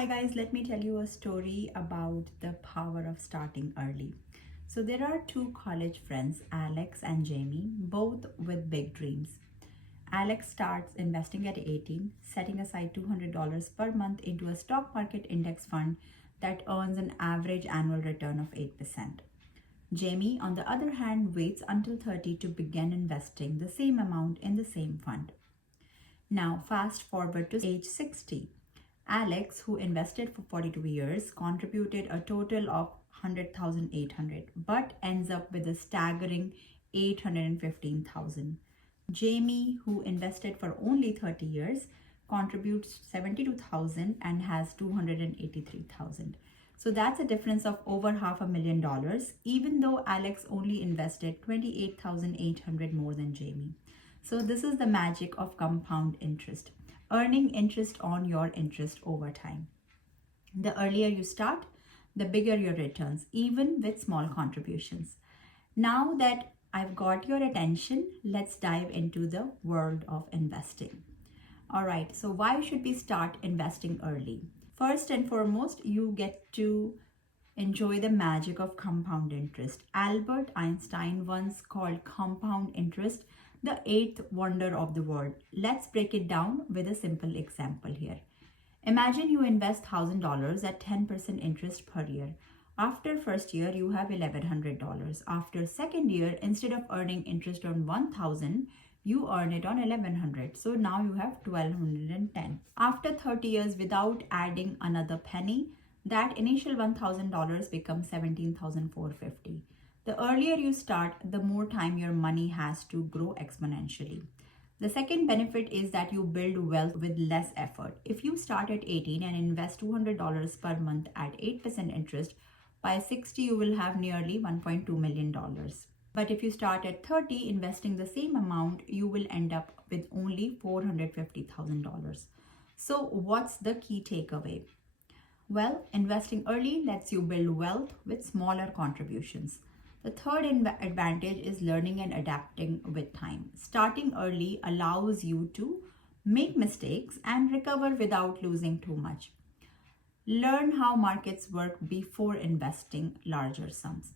Hi guys, let me tell you a story about the power of starting early. So there are two college friends, Alex and Jamie, both with big dreams. Alex starts investing at 18, setting aside $200 per month into a stock market index fund that earns an average annual return of 8%. Jamie, on the other hand, waits until 30 to begin investing the same amount in the same fund. Now, fast forward to age 60. Alex, who invested for 42 years, contributed a total of 100,800 but ends up with a staggering 815,000. Jamie, who invested for only 30 years, contributes 72,000 and has 283,000. So that's a difference of over $500,000, even though Alex only invested 28,800 more than Jamie. So this is the magic of compound interest, earning interest on your interest over time. The earlier you start, the bigger your returns, even with small contributions. Now that I've got your attention, let's dive into the world of investing. All right, so why should we start investing early? First and foremost, you get to enjoy the magic of compound interest. Albert Einstein once called compound interest the eighth wonder of the world. Let's break it down with a simple example here. Imagine you invest $1,000 at 10% interest per year. After first year, you have $1,100. After second year, instead of earning interest on 1,000, you earn it on 1,100. So now you have 1,210. After 30 years, without adding another penny, that initial $1,000 becomes 17,450. The earlier you start, the more time your money has to grow exponentially. The second benefit is that you build wealth with less effort. If you start at 18 and invest $200 per month at 8% interest, by 60 you will have nearly $1.2 million. But if you start at 30 investing the same amount, you will end up with only $450,000. So what's the key takeaway? Well, investing early lets you build wealth with smaller contributions. The third advantage is learning and adapting with time. Starting early allows you to make mistakes and recover without losing too much. Learn how markets work before investing larger sums.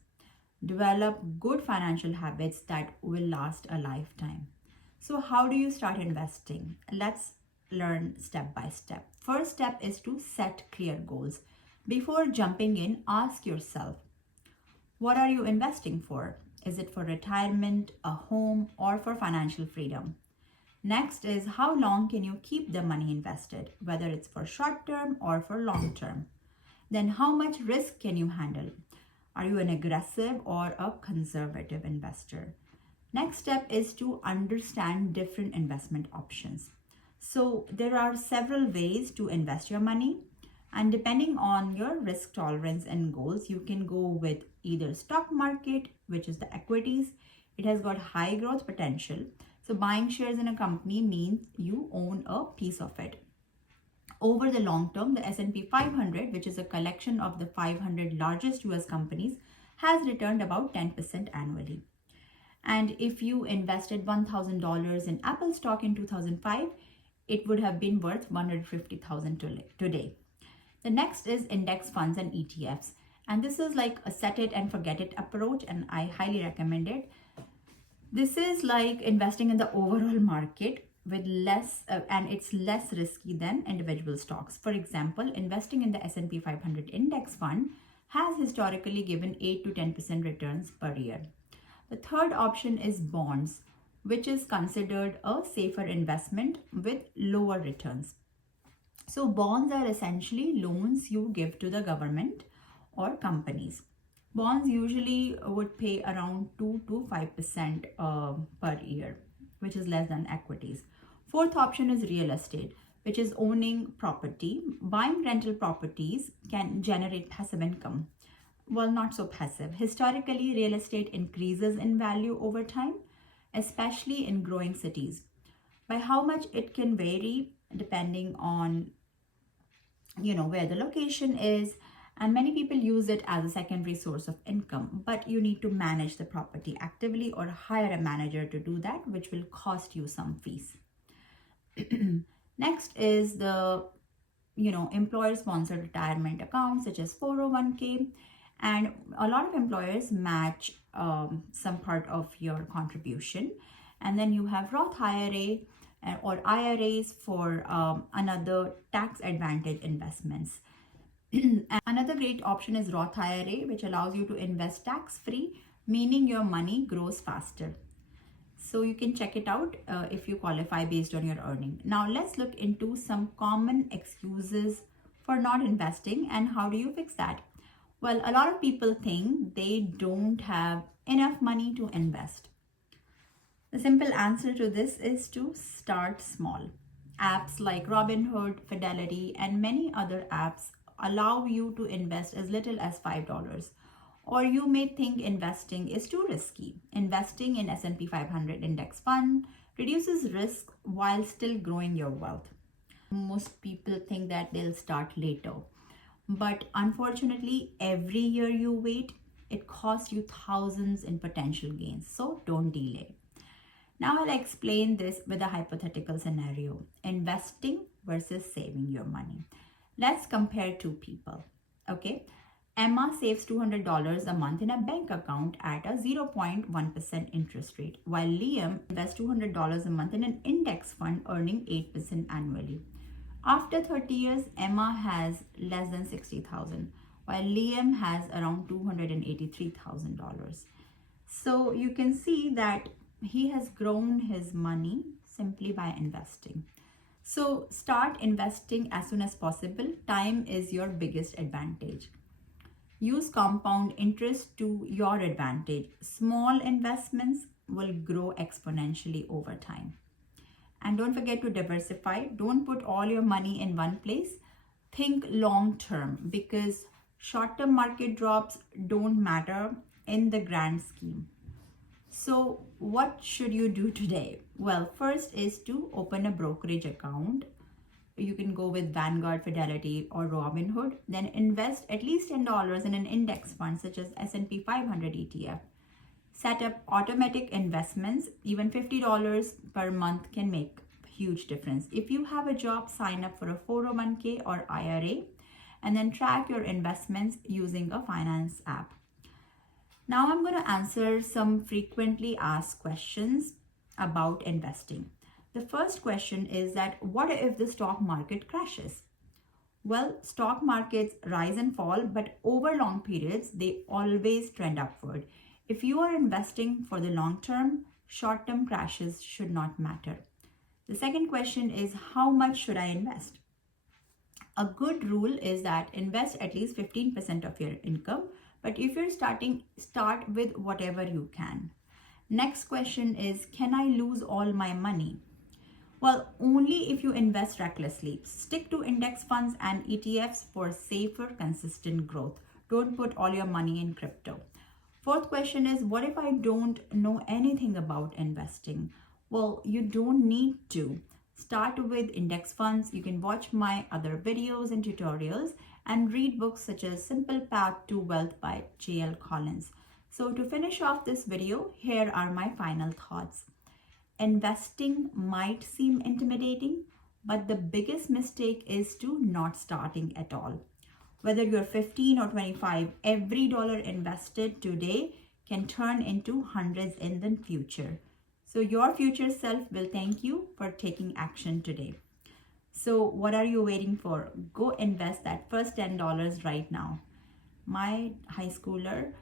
Develop good financial habits that will last a lifetime. So how do you start investing? Let's learn step by step. First step is to set clear goals. Before jumping in, ask yourself, what are you investing for? Is it for retirement, a home, or for financial freedom? Next is how long can you keep the money invested, whether it's for short term or for long term? Then how much risk can you handle? Are you an aggressive or a conservative investor? Next step is to understand different investment options. So there are several ways to invest your money, and depending on your risk tolerance and goals, you can go with either stock market, which is the equities. It has got high growth potential. So buying shares in a company means you own a piece of it. Over the long term, the S&P 500, which is a collection of the 500 largest US companies, has returned about 10% annually. And if you invested $1,000 in Apple stock in 2005, it would have been worth $150,000 today. The next is index funds and ETFs. And this is like a set it and forget it approach, and I highly recommend it. This is like investing in the overall market with less, and it's less risky than individual stocks. For example, investing in the S&P 500 index fund has historically given 8 to 10% returns per year. The third option is bonds, which is considered a safer investment with lower returns. So bonds are essentially loans you give to the government or companies. Bonds usually would pay around 2 to 5% per year, which is less than equities. Fourth option is real estate, which is owning property. Buying rental properties can generate passive income. Well, not so passive. Historically, real estate increases in value over time, especially in growing cities. By how much it can vary depending on where the location is, and many people use it as a secondary source of income, but you need to manage the property actively or hire a manager to do that, which will cost you some fees. Next is the employer sponsored retirement accounts such as 401k, and a lot of employers match some part of your contribution. And then you have Roth IRA or IRAs for another tax advantage investments. Another great option is Roth IRA, which allows you to invest tax free, meaning your money grows faster. So you can check it out if you qualify based on your earning. Now let's look into some common excuses for not investing and how do you fix that. Well, a lot of people think they don't have enough money to invest. The simple answer to this is to start small. Apps like Robinhood, Fidelity, and many other apps allow you to invest as little as $5. Or you may think investing is too risky. Investing in S&P 500 index fund reduces risk while still growing your wealth. Most people think that they'll start later. But unfortunately, every year you wait, it costs you thousands in potential gains. So don't delay. Now I'll explain this with a hypothetical scenario. Investing versus saving your money. Let's compare two people. Okay. Emma saves $200 a month in a bank account at a 0.1% interest rate, while Liam invests $200 a month in an index fund earning 8% annually. After 30 years, Emma has less than $60,000, while Liam has around $283,000. So you can see that he has grown his money simply by investing. So start investing as soon as possible. Time is your biggest advantage. Use compound interest to your advantage. Small investments will grow exponentially over time. And don't forget to diversify. Don't put all your money in one place. Think long term, because short term market drops don't matter in the grand scheme. So what should you do today? Well, first is to open a brokerage account. You can go with Vanguard, Fidelity, or Robinhood. Then invest at least $10 in an index fund such as S&P 500 ETF. Set up automatic investments. Even $50 per month can make a huge difference. If you have a job, sign up for a 401k or IRA, and then track your investments using a finance app. Now I'm going to answer some frequently asked questions about investing. The first question is that what if the stock market crashes? Well, stock markets rise and fall, but over long periods, they always trend upward. If you are investing for the long term, short-term crashes should not matter. The second question is, how much should I invest? A good rule is that invest at least 15% of your income, but if you're starting, start with whatever you can. Next question is, can I lose all my money? Well, only if you invest recklessly. Stick to index funds and ETFs for safer, consistent growth. Don't put all your money in crypto. Fourth question is, what if I don't know anything about investing? Well, you don't need to. Start with index funds. You can watch my other videos and tutorials and read books such as Simple Path to Wealth by J.L. Collins. So to finish off this video, here are my final thoughts. Investing might seem intimidating, but the biggest mistake is to not starting at all. Whether you're 15 or 25, every dollar invested today can turn into hundreds in the future. So your future self will thank you for taking action today. So what are you waiting for? Go invest that first $10 right now. My high schooler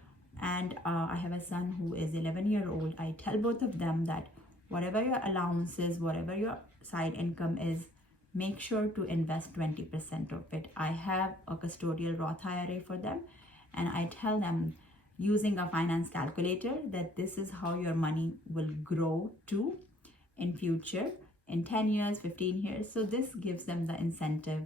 and I have a son who is 11-year-old. I tell both of them that whatever your allowances, whatever your side income is, make sure to invest 20% of it. I have a custodial Roth IRA for them, and I tell them using a finance calculator that this is how your money will grow to in future, in 10 years, 15 years. So this gives them the incentive.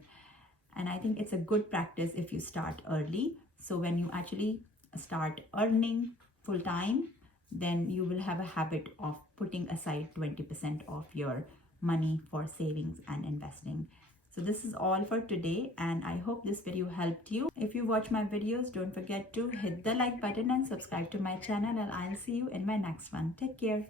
And I think it's a good practice if you start early. So when you actually start earning full time, then you will have a habit of putting aside 20% of your money for savings and investing. So this is all for today, and I hope this video helped you. If you watch my videos, don't forget to hit the like button and subscribe to my channel, and I'll see you in my next one. Take care.